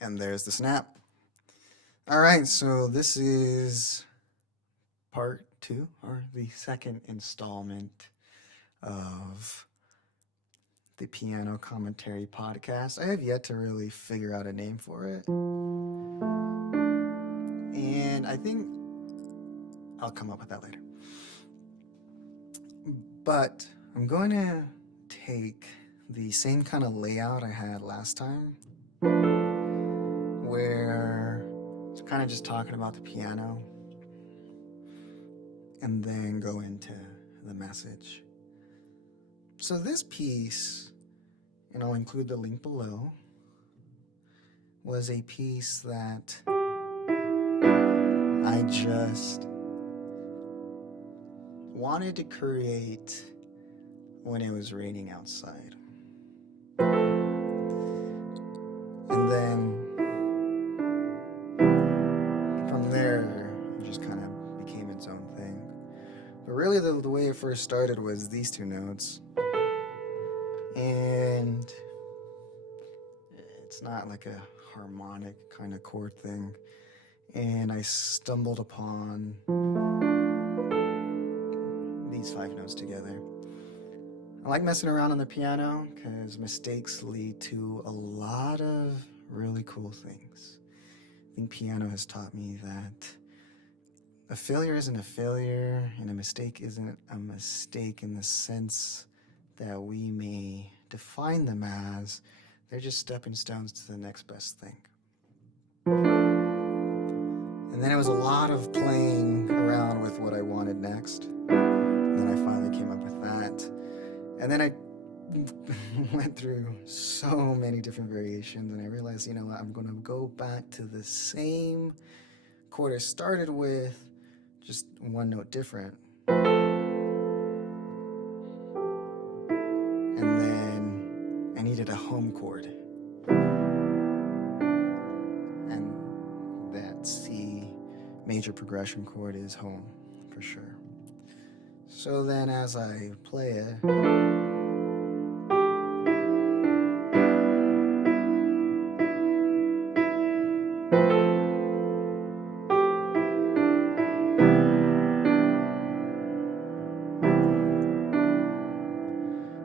And there's the snap. All right, so this is part two, or the second installment of the Piano Commentary podcast. I have yet to really figure out a name for it. And I think I'll come up with that later. But I'm going to take the same kind of layout I had last time, where it's kind of just talking about the piano and then go into the message. So this piece, and I'll include the link below, was a piece that I just wanted to create when it was raining outside. And then from there, it just kind of became its own thing. But really, the way it first started was these two notes. And it's not like a harmonic kind of chord thing. And I stumbled upon these 5 notes together. I like messing around on the piano because mistakes lead to a lot of really cool things. I think piano has taught me that a failure isn't a failure and a mistake isn't a mistake in the sense that we may define them as. They're just stepping stones to the next best thing. And then it was a lot of playing around with what I wanted next. And then I finally came up with that. And then I went through so many different variations, and I realized, you know what, I'm going to go back to the same chord I started with, just one note different. And then I needed a home chord. And that C major progression chord is home, for sure. So then as I play it,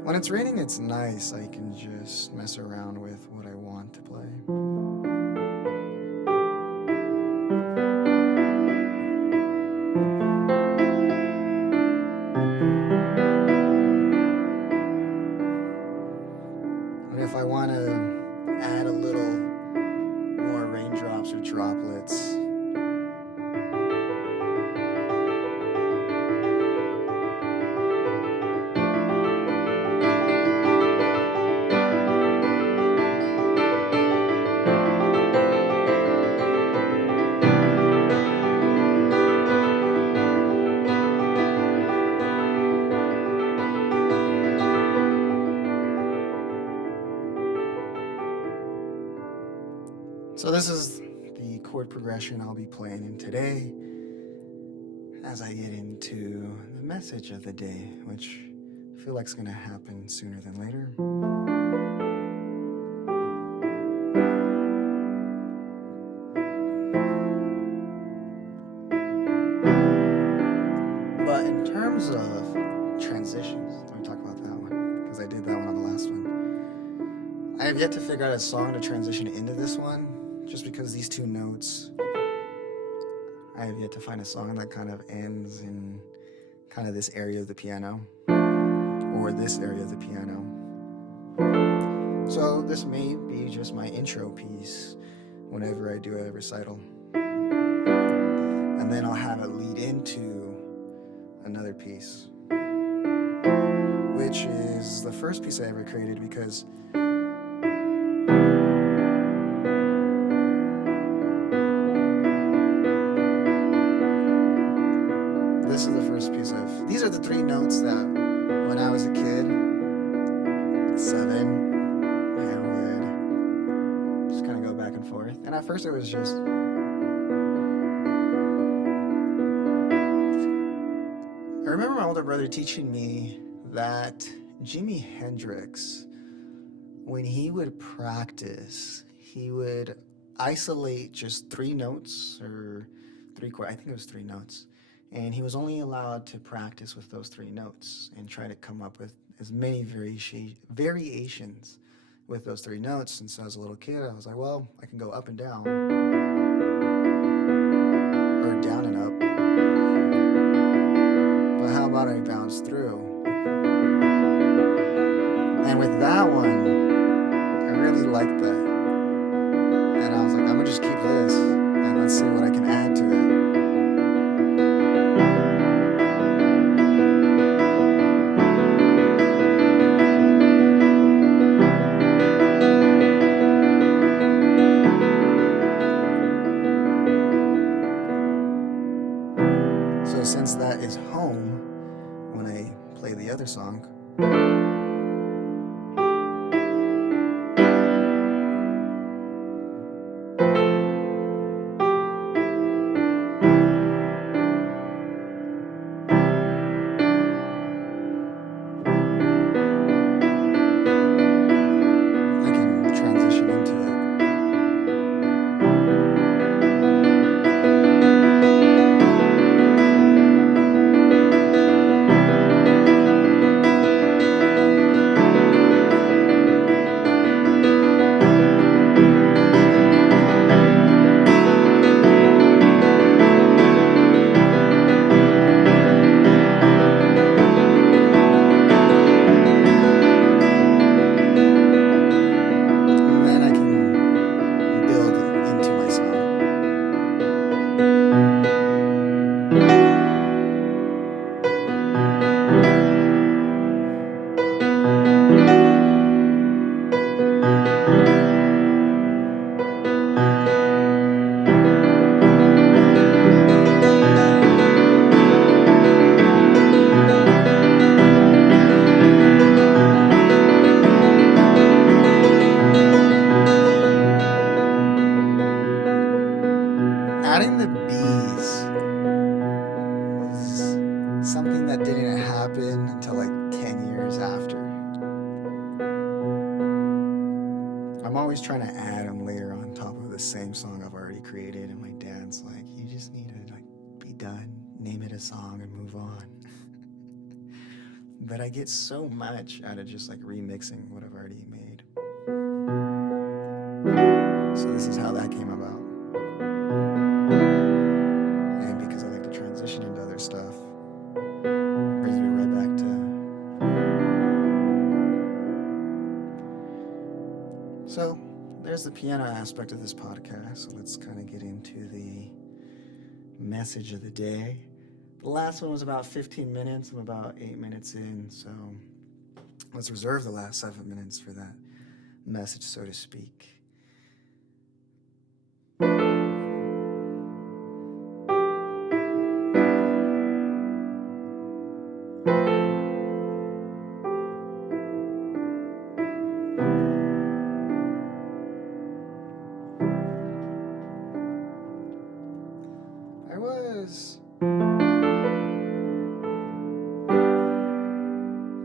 when it's raining, it's nice. I can just mess around with what I want to play. And if I want to add a little more raindrops or droplets, so this is the chord progression I'll be playing in today as I get into the message of the day, which I feel like is going to happen sooner than later. But in terms of transitions, let me talk about that one, because I did that one on the last one. I have yet to figure out a song to transition into this one, just because these 2 notes, I have yet to find a song that kind of ends in kind of this area of the piano, or this area of the piano. So this may be just my intro piece whenever I do a recital. And then I'll have it lead into another piece, which is the first piece I ever created, because this is the first piece of, these are the 3 notes that when I was a kid, 7, I would just kind of go back and forth. And at first it was just, I remember my older brother teaching me that Jimi Hendrix, when he would practice, he would isolate just three notes or three chords. I think it was three notes. And he was only allowed to practice with those three notes and try to come up with as many variations with those three notes. And so as a little kid, I was like, well, I can go up and down or down and up. But how about I bounce through? And with that one, I really liked that. And I was like, I'm gonna just keep this and let's see what I can add to it. So since that is home, when I play the other song, I can transition into it. And then I can build into my song. Adding the B's was something that didn't happen until like 10 years after. I'm always trying to add them later on top of the same song I've already created, and my dad's like, you just need to like be done, name it a song and move on. But I get so much out of just like remixing what I've already made. So this is how that came about. And because I like to transition into other stuff, it brings me right back to. So there's the piano aspect of this podcast. So let's kind of get into the message of the day. The last one was about 15 minutes. I'm about 8 minutes in. So let's reserve the last 7 minutes for that message, so to speak. I was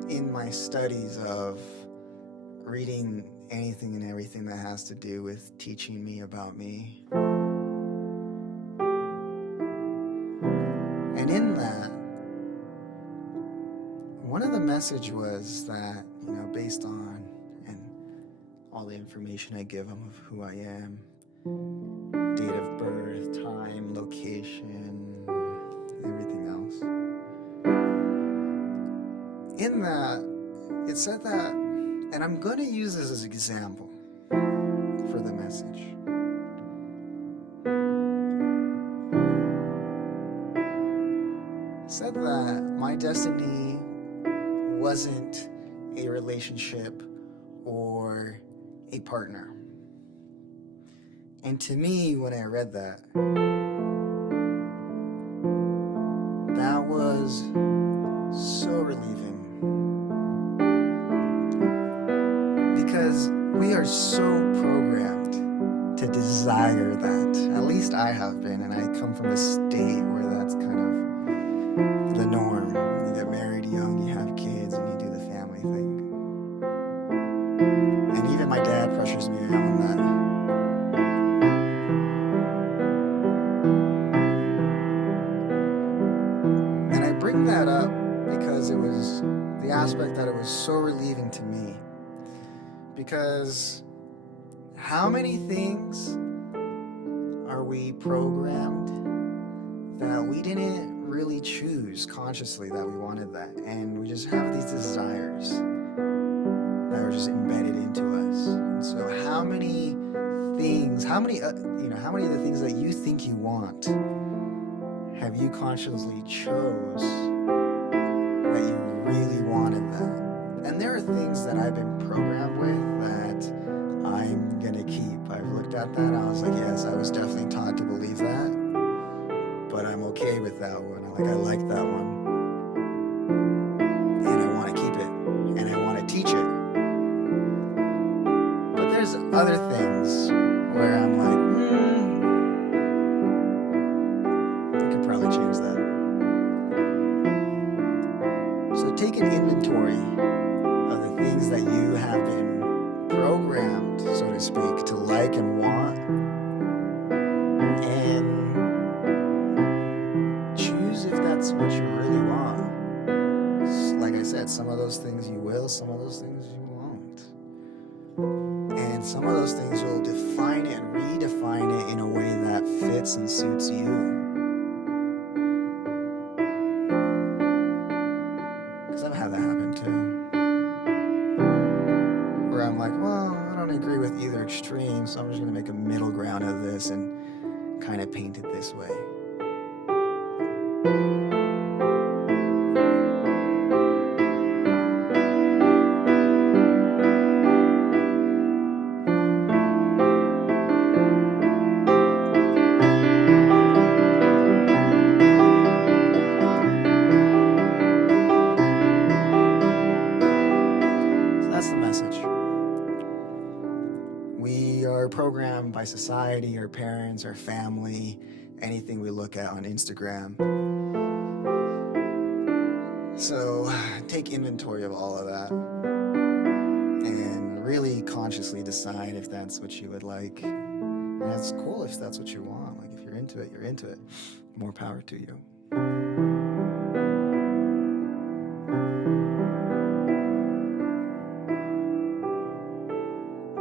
in my studies of reading anything and everything that has to do with teaching me about me. And in that, one of the message was that, based on and all the information I give them of who I am, date of birth, time, location, everything else. In that, it said that, and I'm going to use this as an example for the message. It said that my destiny wasn't a relationship or a partner. And to me, when I read that, that was so relieving. Because we are so programmed to desire that. At least I have been, and I come from a state where that's kind of the norm. You get married young, you have kids, and you do the family thing. And even my dad pressures me on that. Because how many things are we programmed that we didn't really choose consciously that we wanted that, and we just have these desires that are just embedded into us? And so how many of the things that you think you want have you consciously chose that you really wanted that? And there are things that I've been programmed with that I'm gonna keep. I've looked at that and I was like, yes, I was definitely taught to believe that, but I'm okay with that one. I like that one, and I want to keep it, and I want to teach it. But there's other things where I'm like, I could probably change that. So take an inventory of the things that you have been programmed, so to speak, to like and want, and choose if that's what you really want. Like I said, some of those things you will, some of those things you won't. And some of those things you'll define it and redefine it in a way that fits and suits you. Because I've had that happen too. Where I'm like, well, I don't agree with either extreme, so I'm just going to make a middle ground of this and kind of paint it this way. That's the message. We are programmed by society, our parents, our family, anything we look at on Instagram. So take inventory of all of that and really consciously decide if that's what you would like. And that's cool if that's what you want. Like, if you're into it, you're into it. More power to you.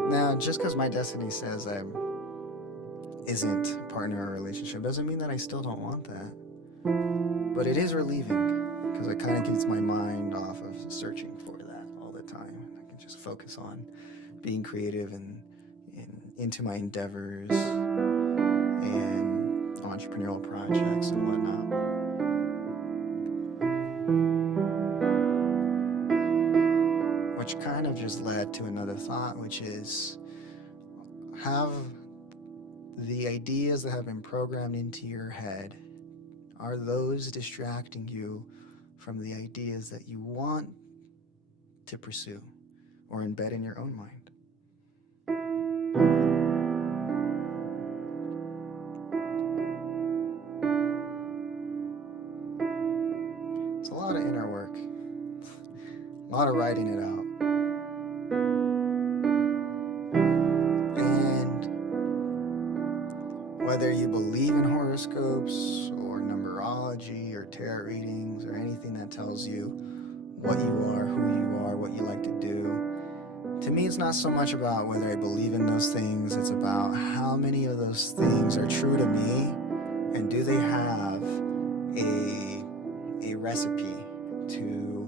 Now, just because my destiny says I isn't a partner or a relationship doesn't mean that I still don't want that. But it is relieving, because it kind of keeps my mind off of searching for that all the time. I can just focus on being creative and into my endeavors and entrepreneurial projects and whatnot. Which kind of just led to another thought, which is, have the ideas that have been programmed into your head, are those distracting you from the ideas that you want to pursue or embed in your own mind? It's a lot of inner work, a lot of writing it out. And whether you believe in horoscopes or numerology or tarot readings or anything that tells you what you are, who you are, what you like to do, to me it's not so much about whether I believe in those things, it's about how many of those things are true to me, and do they have a recipe to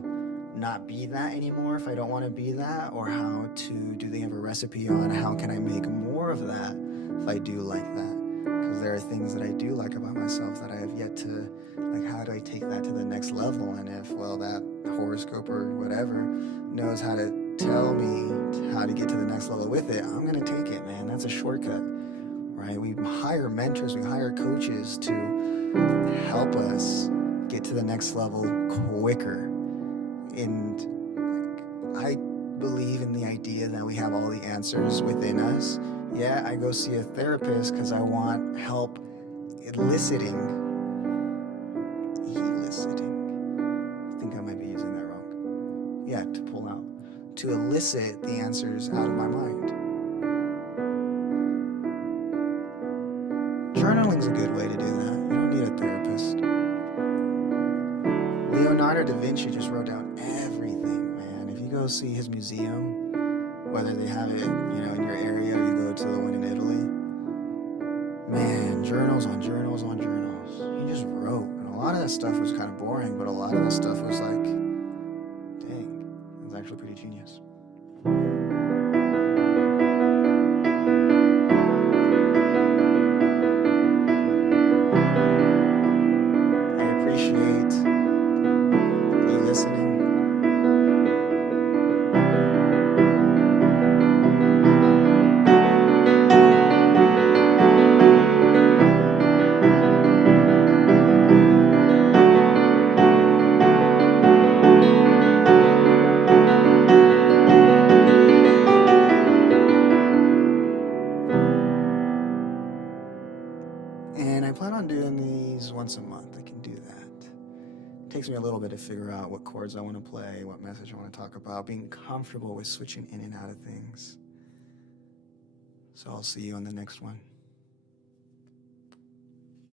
not be that anymore if I don't want to be that, or do they have a recipe on how can I make more of that if I do like that? Because there are things that I do like about myself that I have yet to, like, how do I take that to the next level? And if, well, that horoscope or whatever knows how to tell me how to get to the next level with it, I'm going to take it, man. That's a shortcut, right? We hire mentors, we hire coaches to help us get to the next level quicker. And I believe in the idea that we have all the answers within us. Yeah, I go see a therapist because I want help eliciting. I think I might be using that wrong. Yeah, to pull out. To elicit the answers out of my mind. Journaling's a good way to do that. You don't need a therapist. Leonardo da Vinci just wrote down everything, man. If you go see his museum, whether they have it, in your area or you go to the one in Italy. Man, journals on journals on journals. He just wrote. And a lot of that stuff was kind of boring, but a lot of that stuff was like, dang, it was actually pretty genius. I appreciate you listening. And I plan on doing these once a month. I can do that. It takes me a little bit to figure out what chords I want to play, what message I want to talk about, being comfortable with switching in and out of things. So I'll see you on the next one.